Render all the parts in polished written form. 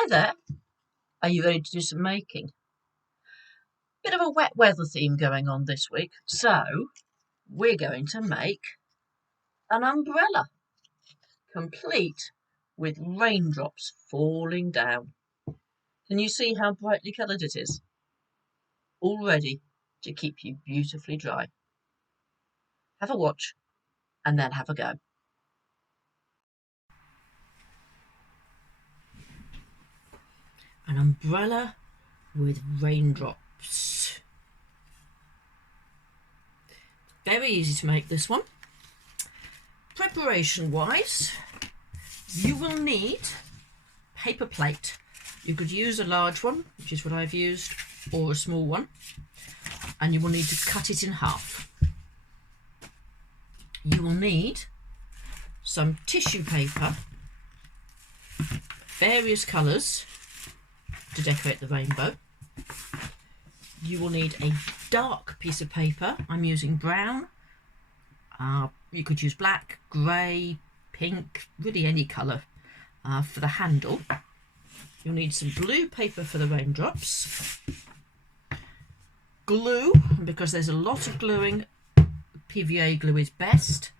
Hi there, are you ready to do some making? Bit of a wet weather theme going on this week, so we're going to make an umbrella, complete with raindrops falling down. Can you see how brightly coloured it is? All ready to keep you beautifully dry. Have a watch and then have a go. An umbrella with raindrops. Very easy to make this one. Preparation wise, you will need paper plate. You could use a large one, which is what I've used, or a small one, and you will need to cut it in half. You will need some tissue paper, various colours to decorate the rainbow. You will need a dark piece of paper. I'm using brown. You could use black, grey, pink, really any colour for the handle. You'll need some blue paper for the raindrops. Glue, because there's a lot of gluing, PVA glue is best.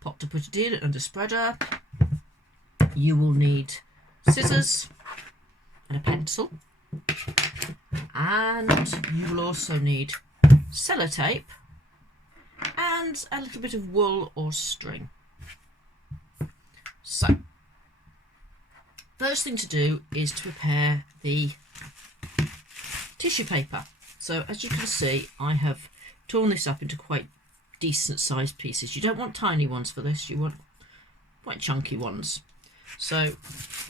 Pot to put it in and a spreader. You will need scissors and a pencil. And you will also need sellotape and a little bit of wool or string. So, first thing to do is to prepare the tissue paper. So as you can see, I have torn this up into quite decent sized pieces. You don't want tiny ones for this, you want quite chunky ones. So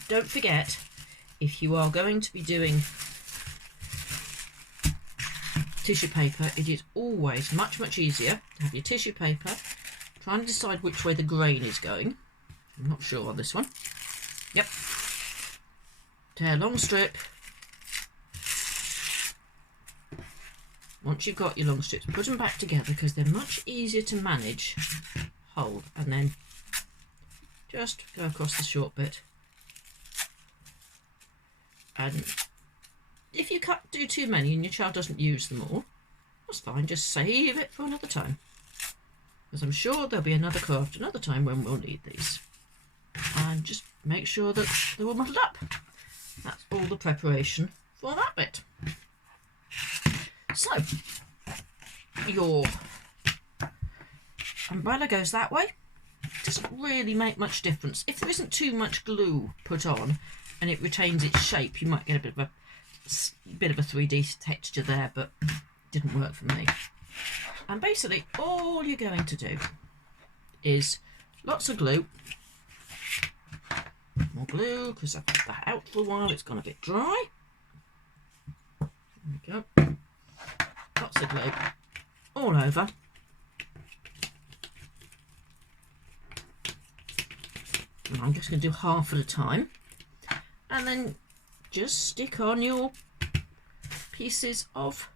don't forget, if you are going to be doing tissue paper, it is always much easier to have your tissue paper. Try and decide which way the grain is going. I'm not sure on this one. Yep. Tear a long strip. Once you've got your long strips, put them back together because they're much easier to manage. Hold, and then just go across the short bit. And if you do too many and your child doesn't use them all, that's fine, just save it for another time. Because I'm sure there'll be another craft another time when we'll need these. And just make sure that they're all muddled up. That's all the preparation for that bit. So, your umbrella goes that way. It doesn't really make much difference. If there isn't too much glue put on and it retains its shape, you might get a bit of a 3D texture there, but it didn't work for me. And basically all you're going to do is lots of glue. More glue, because I've had that out for a while, it's gone a bit dry. There we go. Lots of glue all over. And I'm just going to do half at a time. And then just stick on your pieces of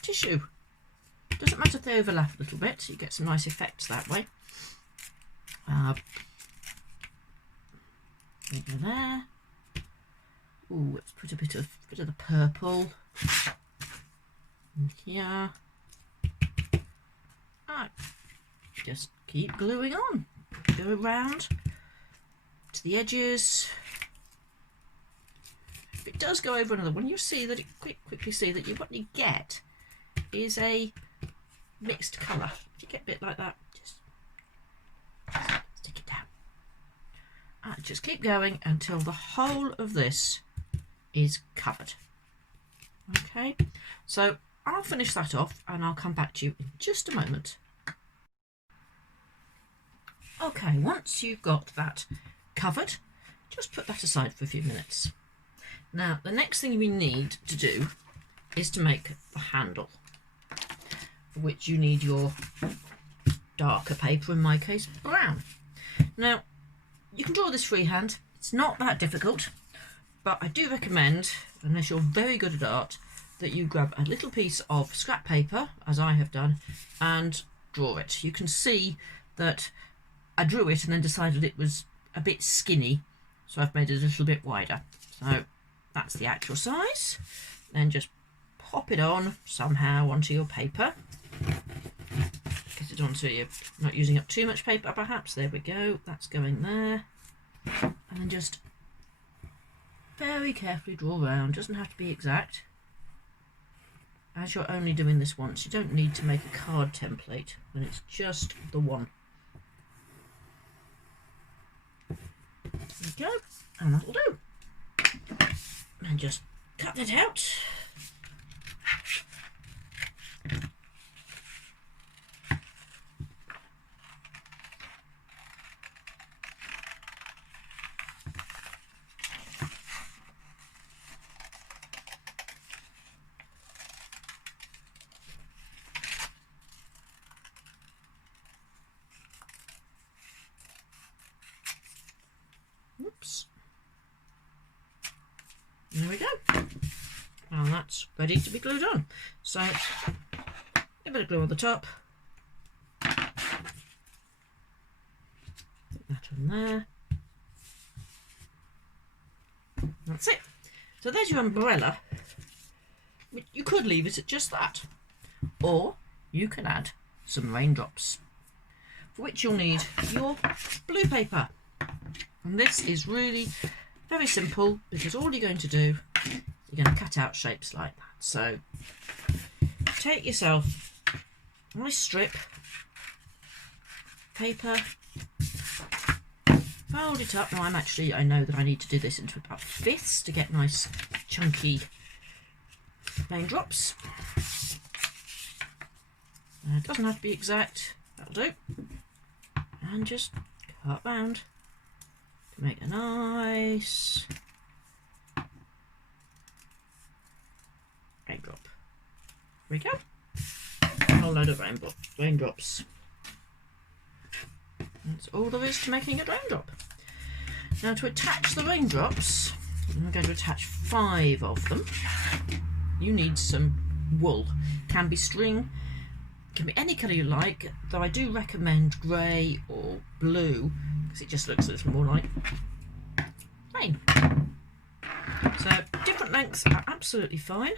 tissue. Doesn't matter if they overlap a little bit, you get some nice effects that way. Over there. Ooh, let's put a bit of the purple in here. Just keep gluing on. Go around to the edges. If it does go over another one, you see that it quickly see that what you get is a mixed colour. If you get a bit like that, just stick it down. And just keep going until the whole of this is covered. Okay, so I'll finish that off and I'll come back to you in just a moment. Okay, once you've got that covered, just put that aside for a few minutes. Now, the next thing we need to do is to make the handle, for which you need your darker paper, in my case, brown. Now, you can draw this freehand. It's not that difficult, but I do recommend, unless you're very good at art, that you grab a little piece of scrap paper, as I have done, and draw it. You can see that I drew it and then decided it was a bit skinny, so I've made it a little bit wider. So that's the actual size. Then just pop it on somehow onto your paper. Get it onto you, not using up too much paper perhaps. There we go, that's going there. And then just very carefully draw around. Doesn't have to be exact. As you're only doing this once, you don't need to make a card template when it's just the one. There we go, and that'll do. And just cut it out. Oops. There we go. And that's ready to be glued on. So a bit of glue on the top. Put that on there. That's it. So there's your umbrella. You could leave it at just that. Or you can add some raindrops, for which you'll need your blue paper. And this is really very simple, because all you're going to do, you're going to cut out shapes like that. So take yourself a nice strip paper, fold it up. Now I know that I need to do this into about fifths to get nice chunky raindrops. It doesn't have to be exact, that'll do. And just cut round to make a nice raindrop. There we go. A whole load of raindrops. That's all there is to making a raindrop. Now to attach the raindrops, I'm going to attach 5 of them. You need some wool. Can be string, can be any colour you like, though I do recommend grey or blue because it just looks a little more like rain. So different lengths are absolutely fine.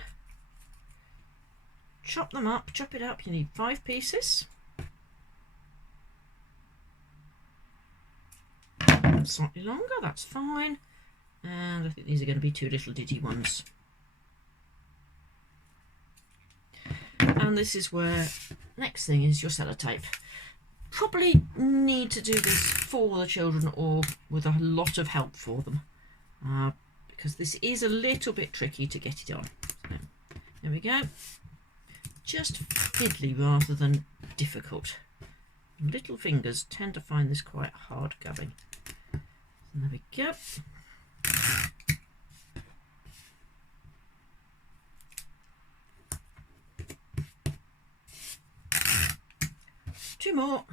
Chop them up, chop it up. You need 5 pieces. Slightly longer, that's fine. And I think these are going to be 2 little diddy ones. And this is where next thing is your sellotape. Probably need to do this for the children or with a lot of help for them, because this is a little bit tricky to get it on. So, there we go. Just fiddly rather than difficult. Little fingers tend to find this quite hard going. So there we go. Two more.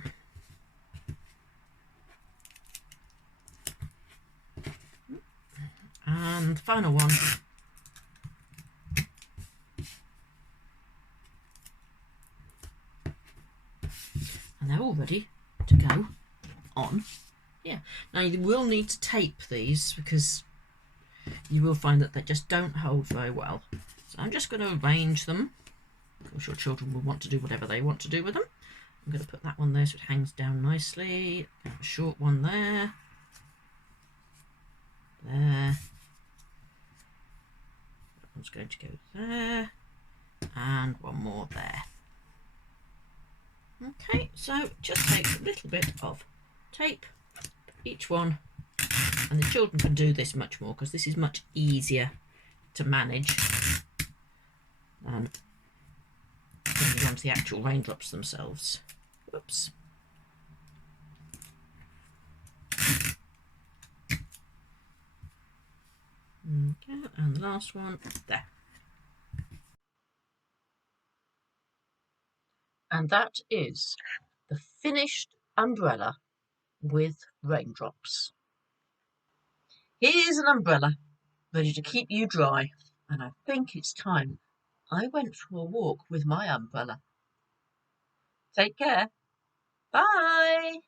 And the final one. And they're all ready to go on. Yeah. Now you will need to tape these because you will find that they just don't hold very well. So I'm just going to arrange them. Of course your children will want to do whatever they want to do with them. I'm going to put that one there so it hangs down nicely. A short one there. There. That one's going to go there. And one more there. Okay, so just take a little bit of tape, each one, and the children can do this much more because this is much easier to manage than putting onto the actual raindrops themselves. Whoops. Okay, and the last one there. And that is the finished umbrella with raindrops. Here's an umbrella ready to keep you dry, and I think it's time I went for a walk with my umbrella. Take care. Bye.